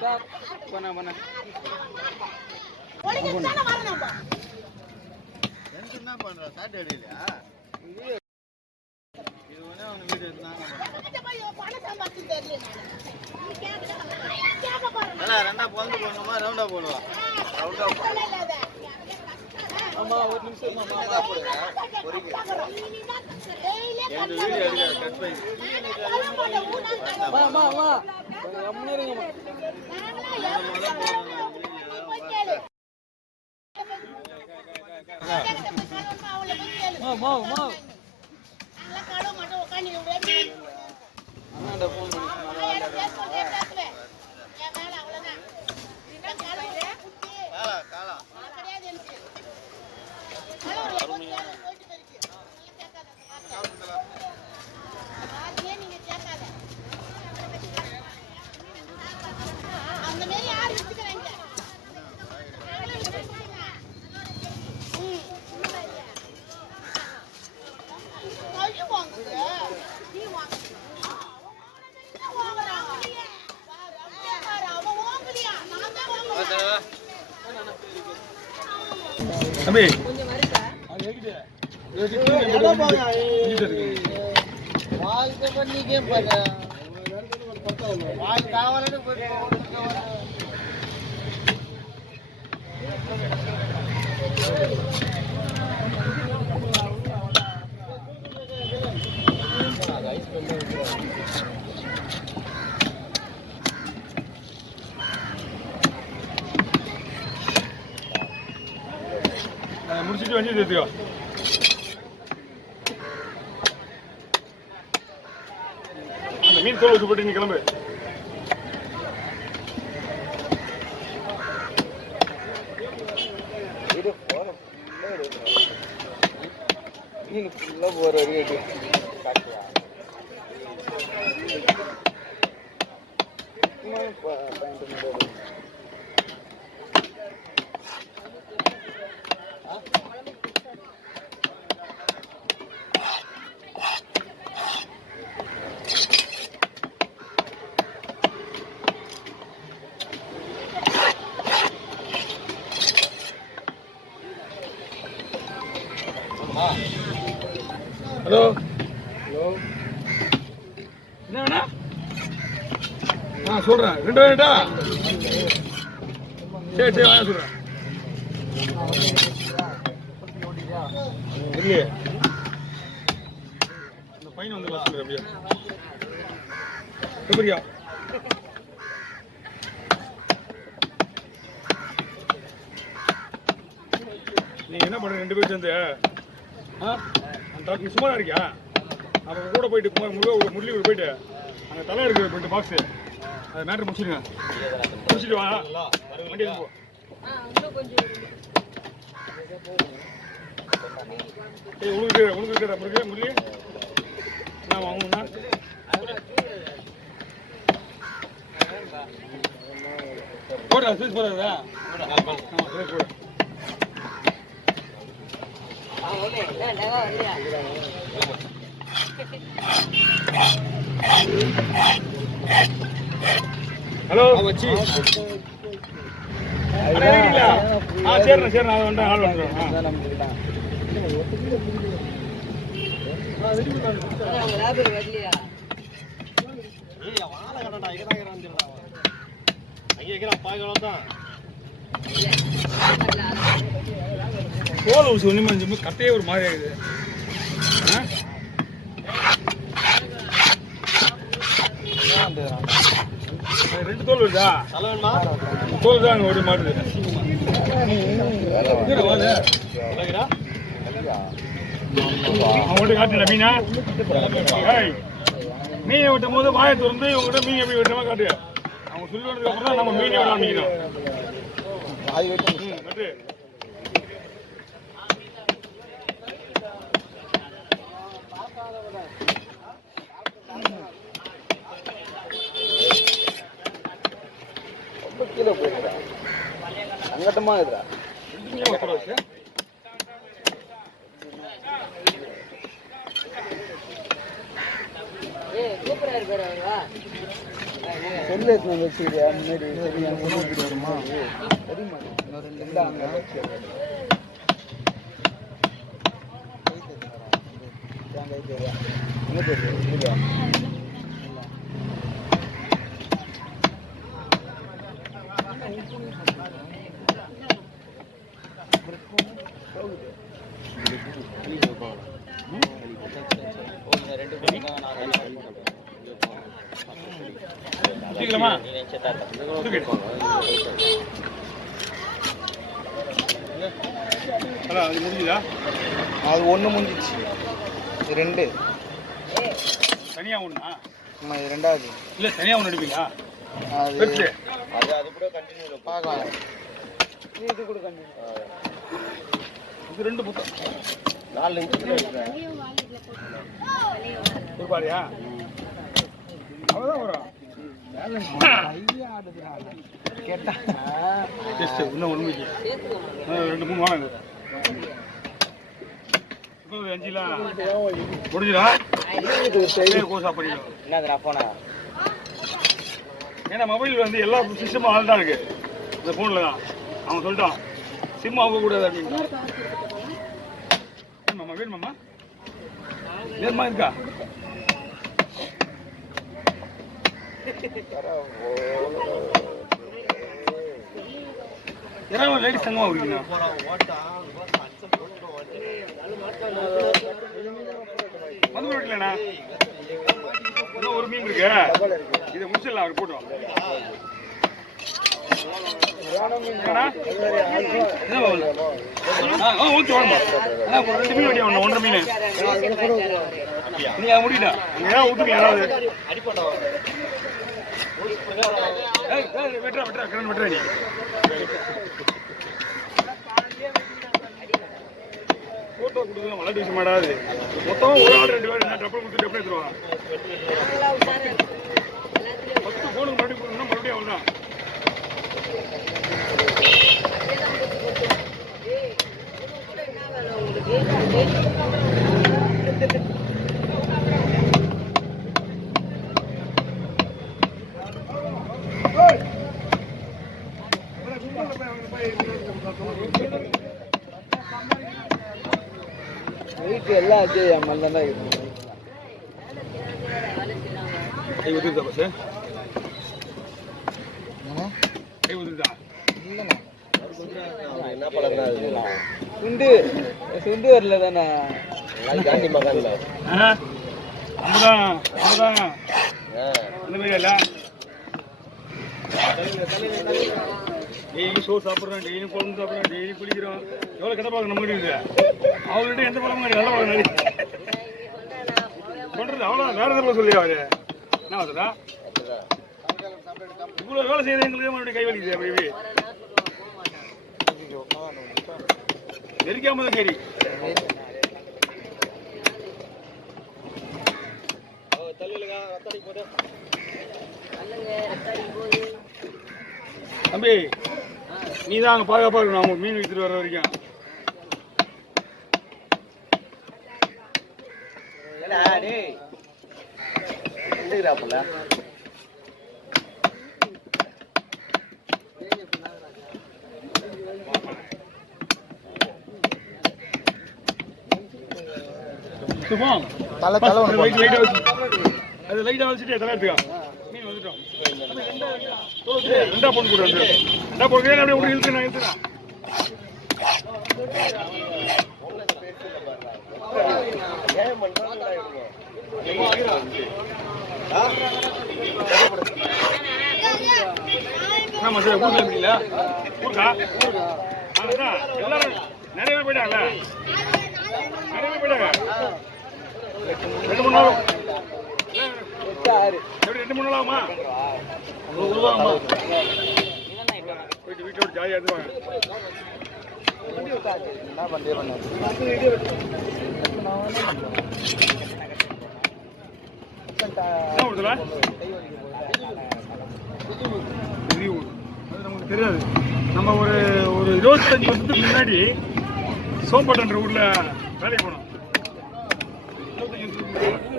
பண்ண என்ன பண்ற சாட்டர்டே இல்லையா இது வேணா அவன் வீடியோ எடுத்தாங்க ரெண்டா பொந்து போடணுமா ரவுண்டா போடுவா ரவுண்டா ஆமா ஒரு நிமிஷம் மாமா போடுங்க பொரிக்கு இந்த வீடியோ எடுக்க கட் பண்ணி வா வா வா அம்னேங்க மா மா நல்லா காடோ மாட்டோ உட்கார்ந்து வெட்டி அண்ணாண்ட ஃபோன் பண்ணி சொன்னாங்க ஏன் மேல அவ்வளவுதான் இந்த காலோ காலா காலா கிடையாது எனக்கு காலோ போயிட்டு போயிருக்கு கேட்காத ஆதியே நீங்க கேட்காத அந்த மாதிரி யார் விட்டுக்கறீங்க அபி வாழ்க்கை பண்ணிக்கே பாரு வாழ் காவலன்னு போய் முடிச்சிட்டு வண்டி எடுத்துக்கோ அந்த மீன் தோல் வச்சு போட்டு நீ கிளம்பு மீன் ஃபுல்லாக போகிற வரைக்கும் ஹலோ ஹலோ என்ன வேணா சொல்கிறேன் 2 வேணுட்டா சரி சரி வாங்க சொல்கிறேன் இல்லையே அந்த பையன் வந்து சொல்லுங்க அப்படியே எப்படியா நீங்கள் என்ன பண்ணுற 2 பேர் சேர்ந்து அந்த சும்மா தான் இருக்கியா அப்போ கூட போயிட்டு முரளி போயிட்டு அங்கே தலை இருக்கு 2 பாக்ஸு அது மேட்ரு முடிச்சிடுங்க முடிச்சுட்டு வா வண்டி போ உனக்கு இருக்கிற முரளி நான் வாங்கணும்னா போடுறா சூஸ் போடுறதா போடு ஹலோ வச்சு சரிண்ணா சரிண்ணா அது வந்து ஆள் வந்துடும் தோல் ஊசி ஒன்றுமே கட்டையே ஒரு மாதிரி ஆகுது ரெண்டு தோல் வருதா தோல் தான் ஒரு மாட்டுது அவங்கள்ட்ட காட்டுல மீனா மீனை வெட்டும் போது வாயை திறந்து இவங்ககிட்ட மீன் எப்படி வெட்டமா காட்டு அவங்க சொல்லி வந்ததுக்கு அப்புறம் தான் நம்ம மீனை விட ஆரம்பிக்கணும் வெட்டு ரொம்ப கீழே போயிருக்கா அங்கட்டமா இருக்குதா சூப்பரா இருக்காரு அவரா செல்லு எடுத்து வச்சுக்கிறியா முன்னாடி வருமா இன்னொரு 2 இருந்தா அங்கே என்ன தெரியும் அது ஒன்று முடிஞ்சிச்சு 2 தனியா ஒண்ணா ஆமாம் இது 2வது இல்ல தனியா ஒன்று அடிப்பீங்களா அது பெருசு அது கூட கண்டினியூ பார்க்கலாம் இது கூட கண்டினியூ இது 2 புத்தம் 4 இன்ச்சு பாரியா அவ்வளோதான் வரும் கேட்டா இன்னும் 1 2 3 வாங்க 5 முடிஞ்சிடா கோசா பண்ணிடும் என்னது நான் போனேன் ஏன்னா மொபைல் வந்து எல்லா சிஸ்டமும் ஆள் தான் இருக்கு இந்த ஃபோனில் தான் அவன் சொல்லிட்டான் சிம் ஆகக்கூடாது அப்படின்னு வேணுமாம்மா வேணுமாம்மா வேணுமா இருக்கா யாராவது லேடிஸ் தங்கமா குடிக்கணும் வந்து வீட்டிலண்ணா இன்னும் ஒரு மீன் இருக்கு இதை முடிச்சிடலாம் அவர் போட்டோம் ஓகே வாங்கம்மா 2 மீன் வெட்டி வாங்க 1.5 மீன் நீங்க முடியல ஏதாவது ஊத்துங்க ஏதாவது வெட்டுறா வெட்டுறா கரண்ட் வெட்டுறா நீ போட்டோ கொடுத்து மழை வீச மாட்டாது மொத்தம் ஒரு ஆள் 2 பேர் டப்பல் கொடுத்து டப்பல் எடுத்துருவாங்க 10 ஃபோனுக்கு மறுபடியும் கொடுக்கணும் மறுபடியும் அவ்வளோதான் வீட்டு எல்லாம் ஆச்சு என் மேலே தான் இருக்குது கை ஊற்றுதா பஸ் கை ஊற்றுதா இல்லைண்ணா என்ன பழம் தான் சுண்டு வரல தானே காந்தி மகான்ல அம்பதான் இந்த மாதிரி இல்ல டெய்லி சோறு சாப்பிட்றோம் டெய்லி குழம்பு சாப்பிட்றோம் டெய்லி குளிக்கிறோம் எவ்வளோ கெட்ட பழக்கம் நம்ம இருக்குது அவர்கிட்ட எந்த பழமும் கிடையாது நல்ல பழக்கம் நிறைய சொல்றது அவ்வளோ வேற எதில் சொல்லி அவரு என்ன சொல்றா இவ்வளோ வேலை செய்யறது எங்களுக்கு மறுபடியும் கை வலிக்குது அப்படி நெருக்காம தான் சரி தம்பி நீ தான் அங்கே பாதுகாப்பாக இருக்கணும் அவங்க மீன் வித்துட்டு வர வரைக்கும் அது லைட்டாக வச்சுட்டு தலை எடுத்துக்கா மீன் வந்துட்டோம் 2 பொண்ணு கூட வந்து 2 பொண்ணு அப்படியே விட்டு இழுத்து நான் இழுத்துறேன் ஆமாம் சார் ஊருக்கு இருக்கீங்களா ஊருக்கா அதான் எல்லாரும் நிறைய பேர் போயிட்டாங்கல்ல நிறைய பேர் போயிட்டாங்க 2-3 நாள் எப்படி 2-3 நாள் ஆகுமா உருவாகுமா போயிட்டு வீட்டோட ஜாலியாக இருந்துவாங்க என்ன பண்ணுறேன் என்ன கொடுத்தல அது நமக்கு தெரியாது நம்ம ஒரு 25 வருஷத்துக்கு முன்னாடி சோம்பட்டுன்ற ஊரில் வேலைக்கு போனோம் 25 வருஷத்துக்கு முன்னாடி